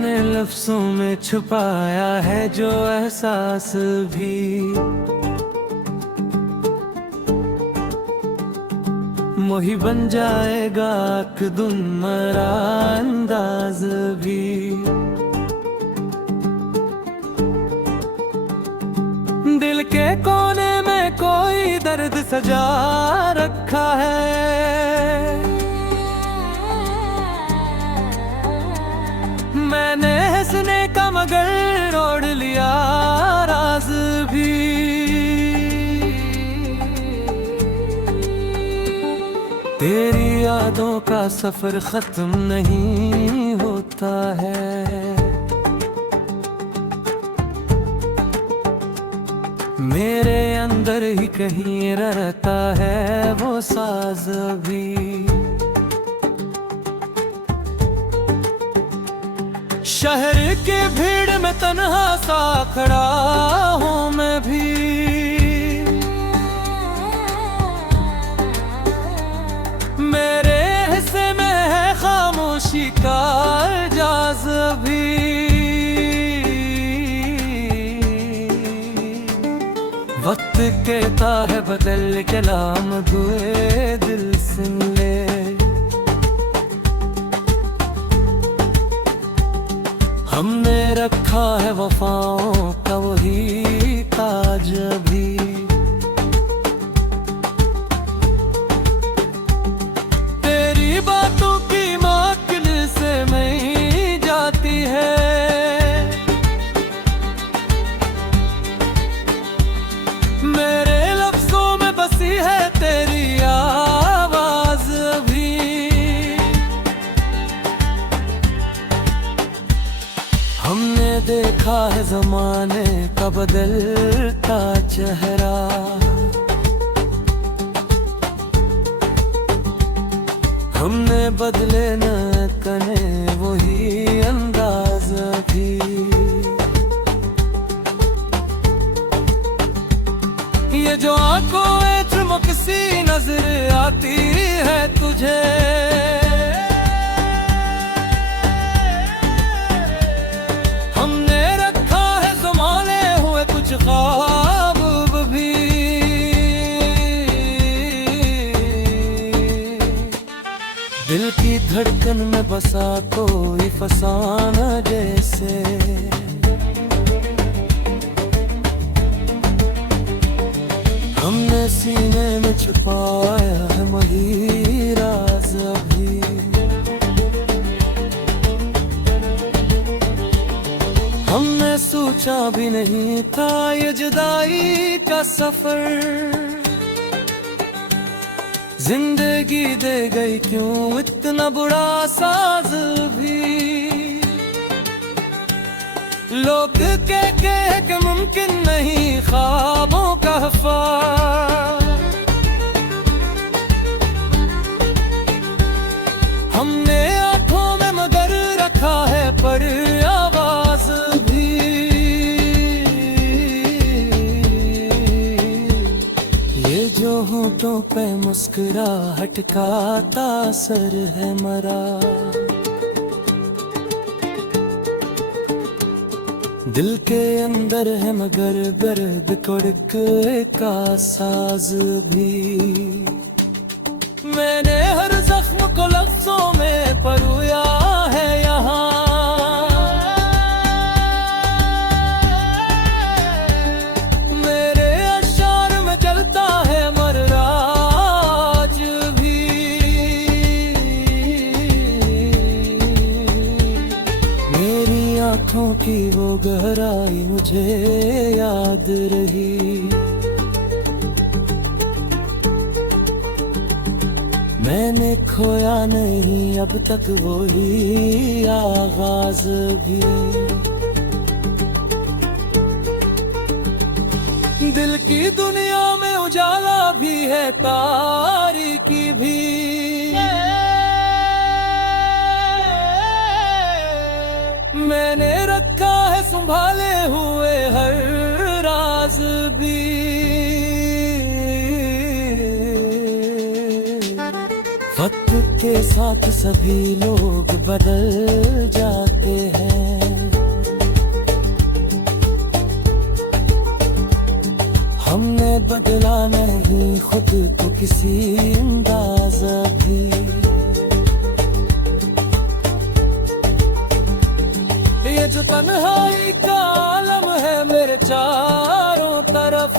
हमने लफ्जों में छुपाया है जो एहसास भी, मोही बन जाएगा अकदुन मरा अंदाज भी। दिल के कोने में कोई दर्द सजा रखा है, मैंने हंसने का मगर ओढ़ लिया राज भी। तेरी यादों का सफर खत्म नहीं होता है, मेरे अंदर ही कहीं रहता है वो साज भी। शहर की भीड़ में तन्हा सा खड़ा हूँ मैं भी, मेरे हिस्से में है खामोशी का इजाज भी। वक्त कहता है बदल कलाम दुए दिल सुन ले, हमने रखा है वफाओं का वही ताज भी। तेरी बातों की माकिल से नहीं जाती है, मेरे लफ्जों में बसी है तेरी आवाज भी। हमने देखा है ज़माने का बदलता चेहरा, हमने बदले न तने वही अंदाज भी। ये जो आंखों में चमक सी नजर आती है तुझे, हमने रखा है संभाले हुए कुछ ख्वाब भी। दिल की धड़कन में बसा कोई फसाना जैसे, हमने सीने में छुपाया है वही राज भी। हमने सोचा भी नहीं था ये जुदाई का सफर, जिंदगी दे गई क्यों इतना बुरा साज भी। लोग के कि मुमकिन नहीं ख्वाबों का वफा, हमने आंखों में मगर रखा है पर आवाज भी। ये जो होठों पे मुस्कुराहट का तासर है मरा, दिल के अंदर है मगर गर्द कुड़क का साज भी। मैंने हर जख्म को लफ्जों में परोया है यहाँ, मेरे अशार में चलता है मर्राज भी। मेरी आँखों की वो गहराई मुझे याद रही, मैंने खोया नहीं अब तक वही आगाज भी। दिल की दुनिया में उजाला भी है तारीकी भी, मैंने रखा है संभाले हुए हर राज भी। वक्त के साथ सभी लोग बदल जाते हैं, बदला नहीं खुद को किसी अंदाज़ा भी। ये जो तन्हाई का आलम है मेरे चारों तरफ,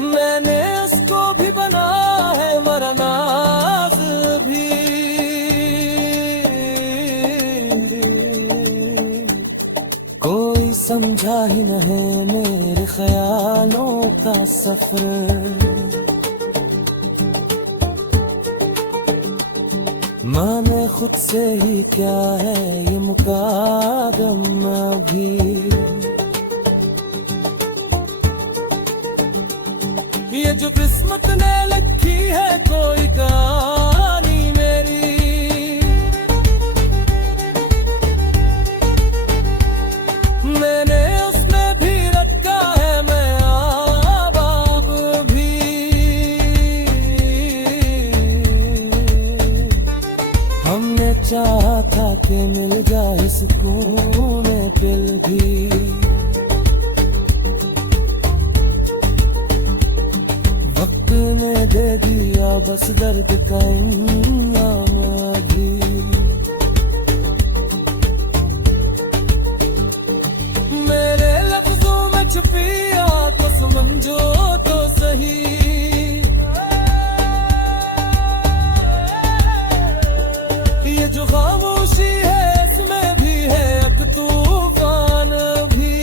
मैंने उसको भी बना है वरनाज भी। कोई समझा ही नहीं मेरे ख्यालों का सफर, माने खुद से ही क्या है ये मुकादमा भी। ये जो किस्मत ने लिखी है कोई कहानी मेरी, मैंने उसमें भी रखा है मैं आबाब भी। हमने चाहा था कि मिल जाए सुकून दिल भी, वक्त ने दे दिया बस दर्द का इनाम भी। मेरे लफ्जों में छुपी तो समझो तो सही, ये जो खामोशी है इसमें भी है एक तूफान भी।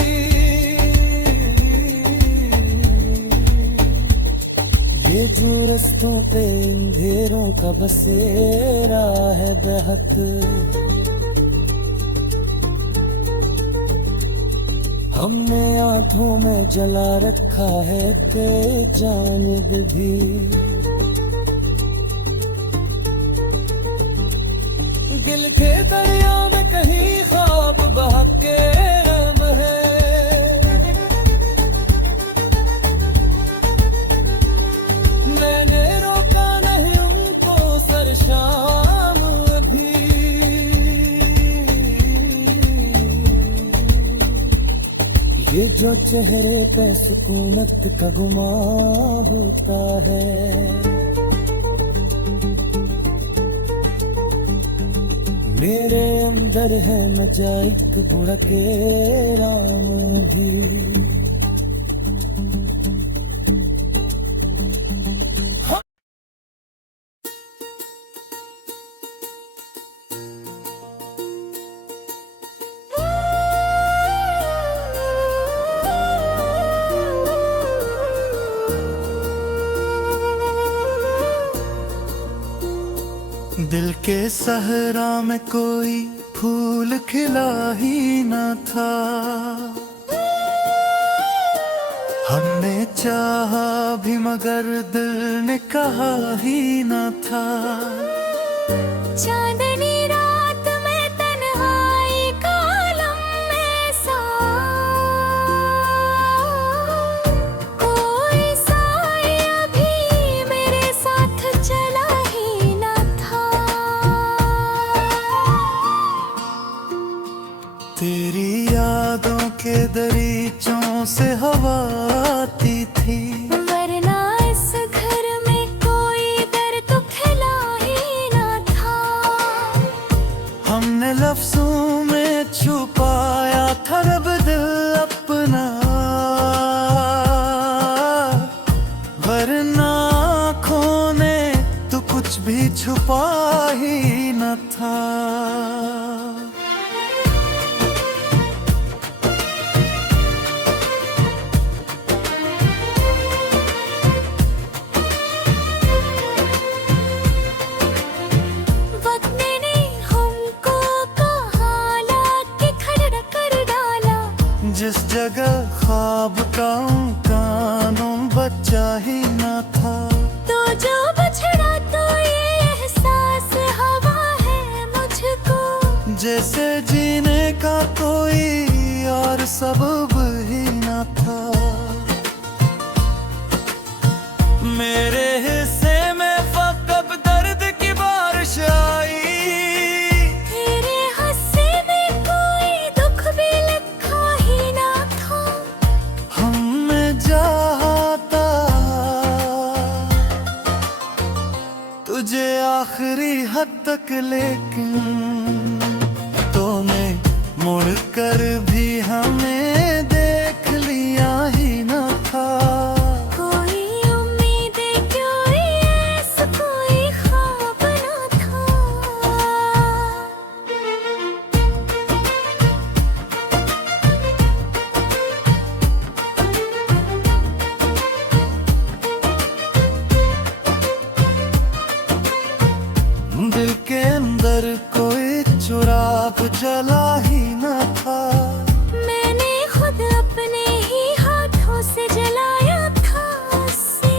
ये जो रस्तों पे अंधेरों का बसेरा है बेहद, हमने आंखों में जला रखा है जानिब भी। दिल के दरिया में कहीं ख्वाब बहके रम है, मैंने रोका नहीं उनको सरशाम भी। ये जो चेहरे पे सुकूनत का गुमा होता है, मेरे अंदर है मजाइक बुढ़ा के राम भी। दिल के सहरा में कोई फूल खिला ही न था, हमने चाहा भी मगर दिल ने कहा ही न था। चांदनी रात में तन्हाई का आलम में सा, कोई साया भी मेरे साथ चला ही न था। तेरी यादों के दरीचों से हवा आती थी, वरना इस घर में कोई दर तो खिला ही न था। हमने लफ्जों में छुपाया था रब दिल अपना, वरना आँखों ने तो कुछ भी छुपा ही न था। जिस जगह ख्वाब का कानों बच्चा ही न था, तो जो बछड़ा तो ये एहसास हवा है मुझको, जैसे जीने का कोई और सबब ही न था। मेरे हिस्से में फकत दर्द की बारिश आई, तेरे हिस्से में कोई दुख भी लिखा ही ना था। हम तुझे आखिरी हद तक, लेकिन तूने मुड़ कर भी हमें देख लिया ही न था। कोई उम्मीद कोई ऐसा कोई ख्वाब न था। दिल के अंदर कोई चुराग जला ही न था। मैंने खुद अपने ही हाथों से जलाया था उसे।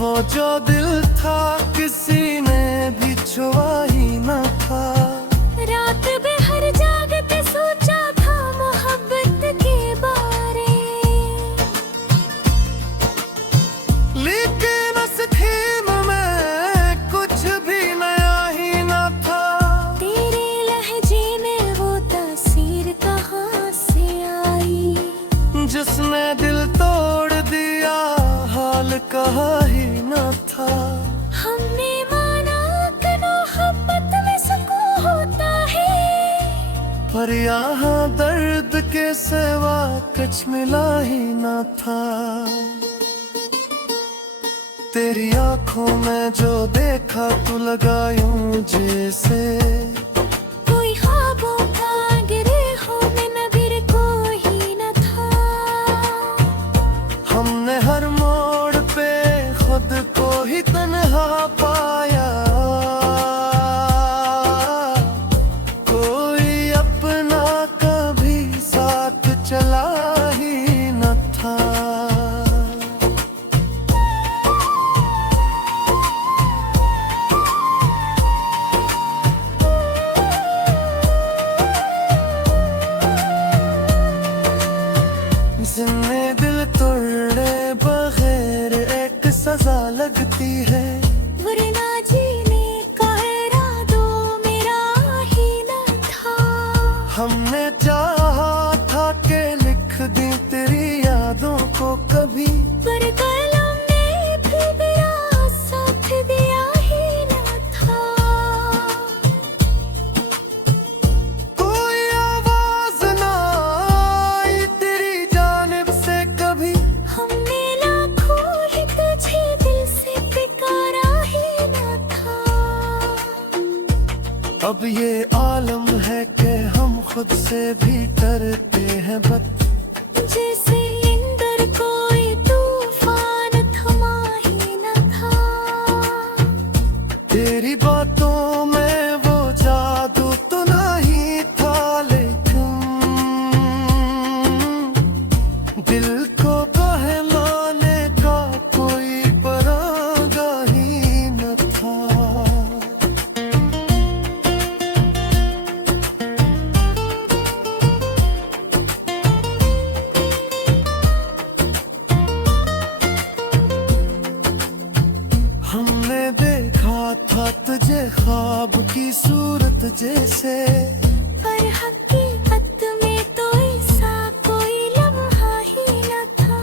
वो जो दिल था किसी ने भी छुआ ही न था। रात बेहर जागते सोचा था मोहब्बत के बारे, लेकिन उस खेम में कुछ भी नया ही न था। तेरे लहजे में वो तासीर कहाँ से आई, जिसने दिल तोड़ दिया हाल कहा ही न था। हमने माना कि मोहब्बत में सुकून होता है, पर यहाँ दर्द के सिवा कुछ मिला ही न था। तेरी आंखों में जो देखा तू लगा यूं जैसे कोई ख्वाबों का गिरे हो में नबीर कोई न था। हमने हर मोड़ पे खुद को ही तन्हा पाया। कोई अपना कभी साथ चला ही न था। जिन्हें दिल तोड़े बगैर एक सजा लगती है, वरना जीने का इरादा मेरा ही न था। हमने चाहा था कि लिख दी तेरी यादों को कभी, पर कलम ने भी मेरा साथ दिया ही न था। कोई आवाज ना आई तेरी जानिब से कभी। हमने लाखों ही तुझे दिल से पुकारा ही न था। अब ये आलम है कि हम खुद से भी डरते हैं बस। जैसे इंदर कोई तूफान थमा ही न था। तेरी बातों में वो जादू तो नहीं था, लेकिन दिल को बहलाने का कोई परागा ही न था। हमने देखा था तुझे ख्वाब की सूरत जैसे, पर हकीकत में तो ऐसा कोई लम्हा ही न था।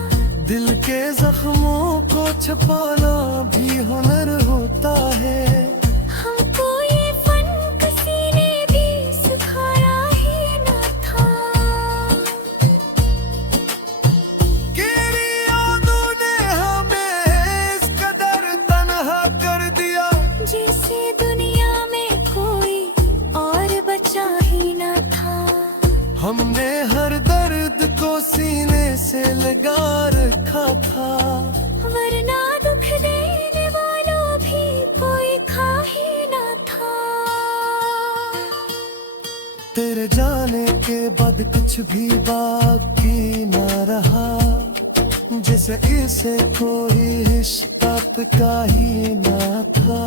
दिल के जख्मों को छुपाना भी हुनर होता है। हमको ये फन किसी ने भी सिखाया ही न था। तेरी यादों ने हमें इस कदर तन्हा कर दिया, जैसे दुनिया में कोई और बचा ही न था। हमने हर दर्द को सीने से लगा रखा था। वरना दुख देने वालों भी कोई खा ही न था। तेरे जाने के बाद कुछ भी बाकी न रहा, जैसे इसे कोई रिश्ता का ही न था।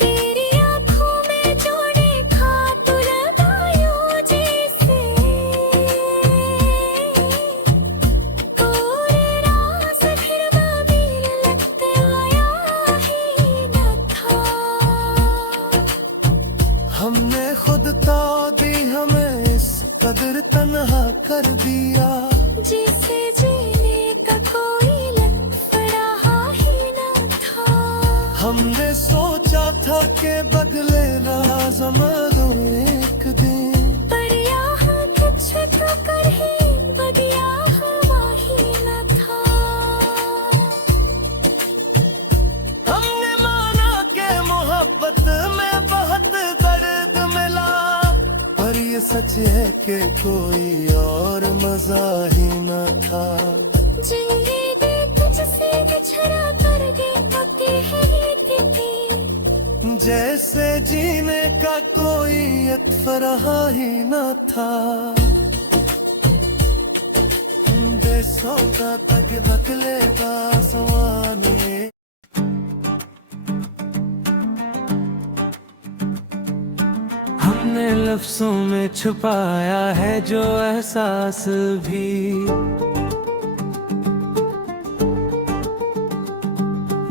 तेरी आँखों में जो देखा तो लगा यूं जैसे कोई रास फिर मबील लगते आया ही न था। हमने खुद तो दी हमें इस कदर तन्हा कर दिया, जिसे जीने का कोई लफड़ा ही न हमने सोचा था कि बदलेगा ज़माना एक दिन, पर यहाँ कुछ तो कर ही बगिया हुआ ही न था। हमने माना कि मोहब्बत में बहुत दर्द मिला, पर ये सच है कि कोई और मजा ही न था। जिंदगी तुझसे बिछड़ा कर गई अकेली थी, जैसे जीने का कोई एक रहा ही न था। देशों का तक लेता सवानी, हमने लफ्जों में छुपाया है जो एहसास भी,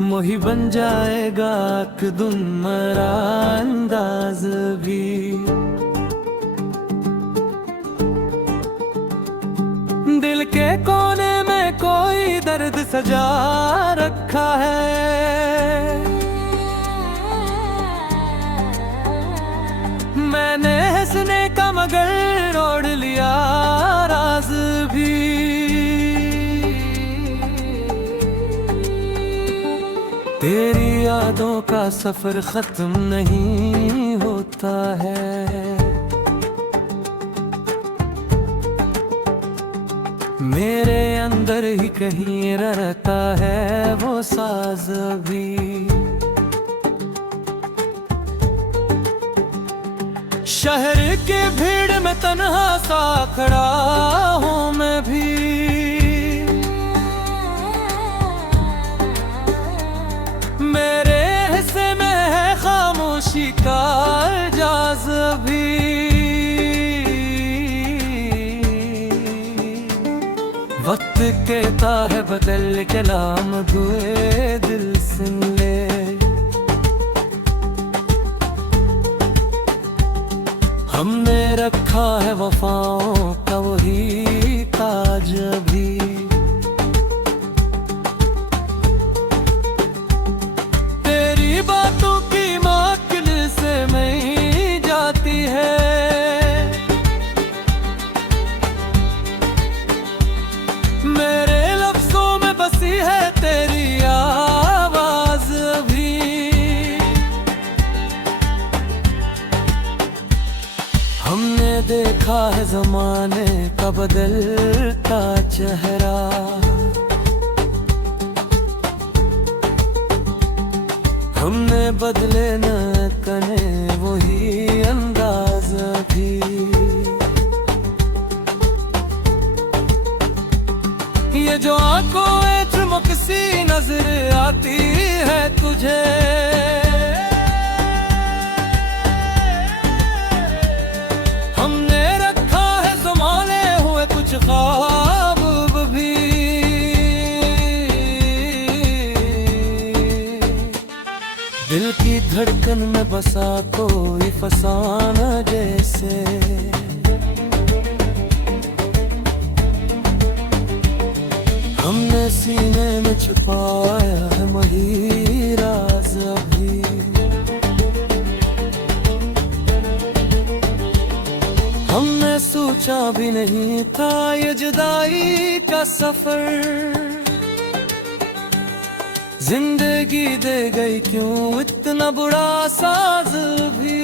मोही बन जाएगा एक दिन मेरा अंदाज भी। दिल के कोने में कोई दर्द सजा रखा है, मैंने हंसने का मगर ओढ़ लिया राज भी। तेरी यादों का सफर खत्म नहीं होता है, मेरे अंदर ही कहीं रहता है वो साज भी। शहर की भीड़ में तन्हा सा खड़ा हूँ मैं भी, मेरे हिस्से में है खामोशी का इजाज भी। वक्त कहता है बदल के नाम दुए दिल सुन ले, हमने रखा है वफाओं का वही ताज भी। तेरी बातों की माकिल से नहीं जाती है, मेरे लफ्जों में बसी है तेरी आवाज भी। हमने देखा है जमाने का बदलता चेहरा, हमने बदले न तने वही अंदाज भी। ये जो आंखों में चमक सी नजर आती है तुझे, हमने रखा है संभाले हुए कुछ ख्वाब भी। दिल की धड़कन में बसा कोई फसाना जैसे, हमने सीने में छुपाया है वही राज भी। हमने सोचा भी नहीं था ये जुदाई का सफर, जिंदगी दे गई क्यों इतना बुरा साज भी।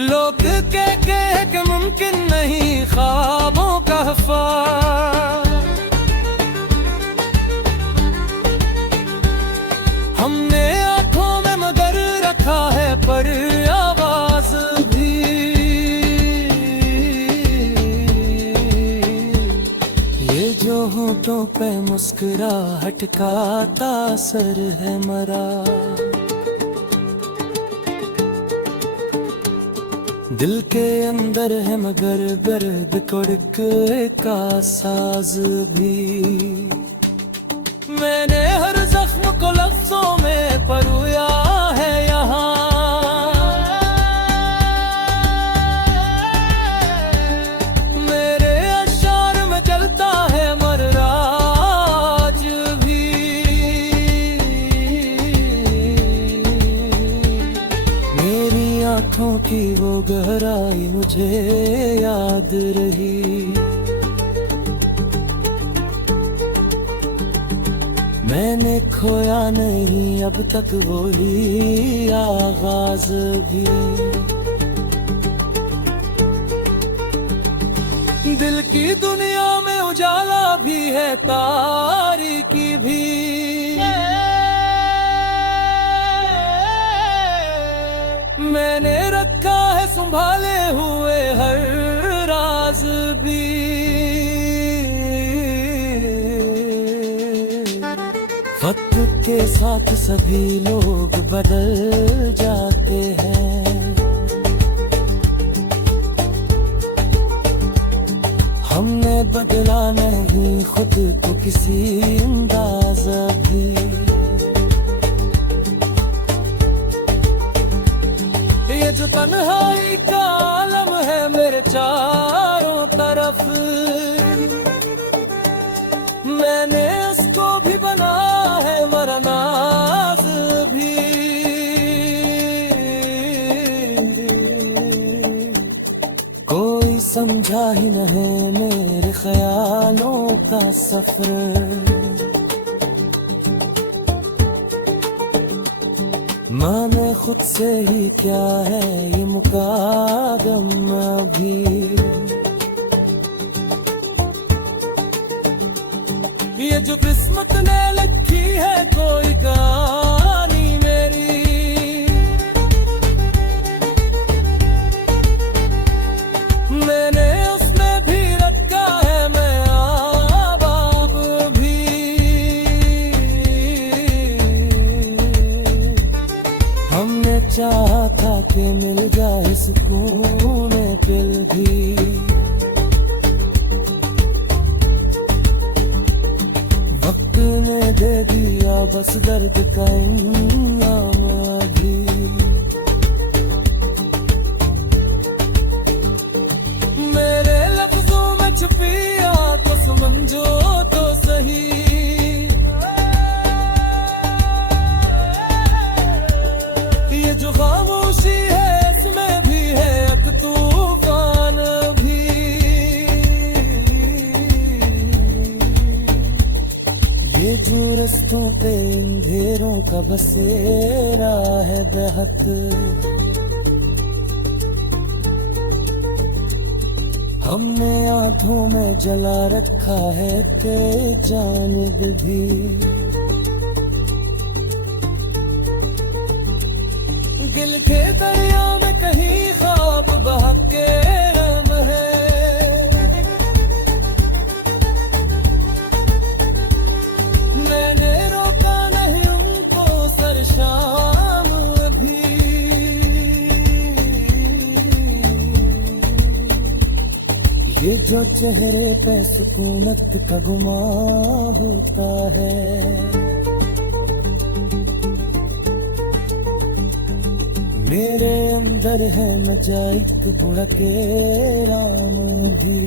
लोग के कि मुमकिन नहीं ख्वाबों का हिफाज़, हमने आंखों में मगर रखा है पर आवाज भी। ये जो होठों पे मुस्कुराहट का तासर है मरा, दिल के अंदर है मगर दर्द कोड़के का साज भी। मैंने हर जख्म को लफ्जों में परोया है यहाँ, मेरे अशार में चलता है मर्राज भी। की वो गहराई मुझे याद रही। मैंने खोया नहीं अब तक वही आगाज भी। दिल की दुनिया में उजाला भी है, तारीकी भी। मैंने रखा है संभाले हुए हर राज भी। वक्त के साथ सभी लोग बदल जाते हैं। हमने बदला नहीं खुद को किसी अंदाज़ा भी। ये जो तन्हाई का आलम है मेरे चारों तरफ, मैंने उसको भी बना है वरनाज भी। कोई समझा ही नहीं मेरे ख्यालों का सफर। माने खुद से ही क्या है ये मुकादम अभी। ये जो किस्मत ने लिखी है कोई कहानी मेरी, मैंने उसमें भी रखा है मैं आबाब भी। हमने चाहा था कि मिल जाए सुकून दिल भी। वक्त ने दे दिया बस दर्द का इनाम अभी। मेरे लफ्जों में छुपी आग को समझो तो सही। ये जो खामोशी है इसमें भी है एक तूफान भी। ये जो रस्तों पे अंधेरों का बसेरा है बेहद, हमने आंखों में जला रखा है के जानिब भी। दिल के दरिया में कहीं ख्वाब बहके रम है। मैंने रोका नहीं उनको सरशाम भी। ये जो चेहरे पे सुकूनत का गुमा होता है, मेरे अंदर है मजा एक बुढ़के राम भी।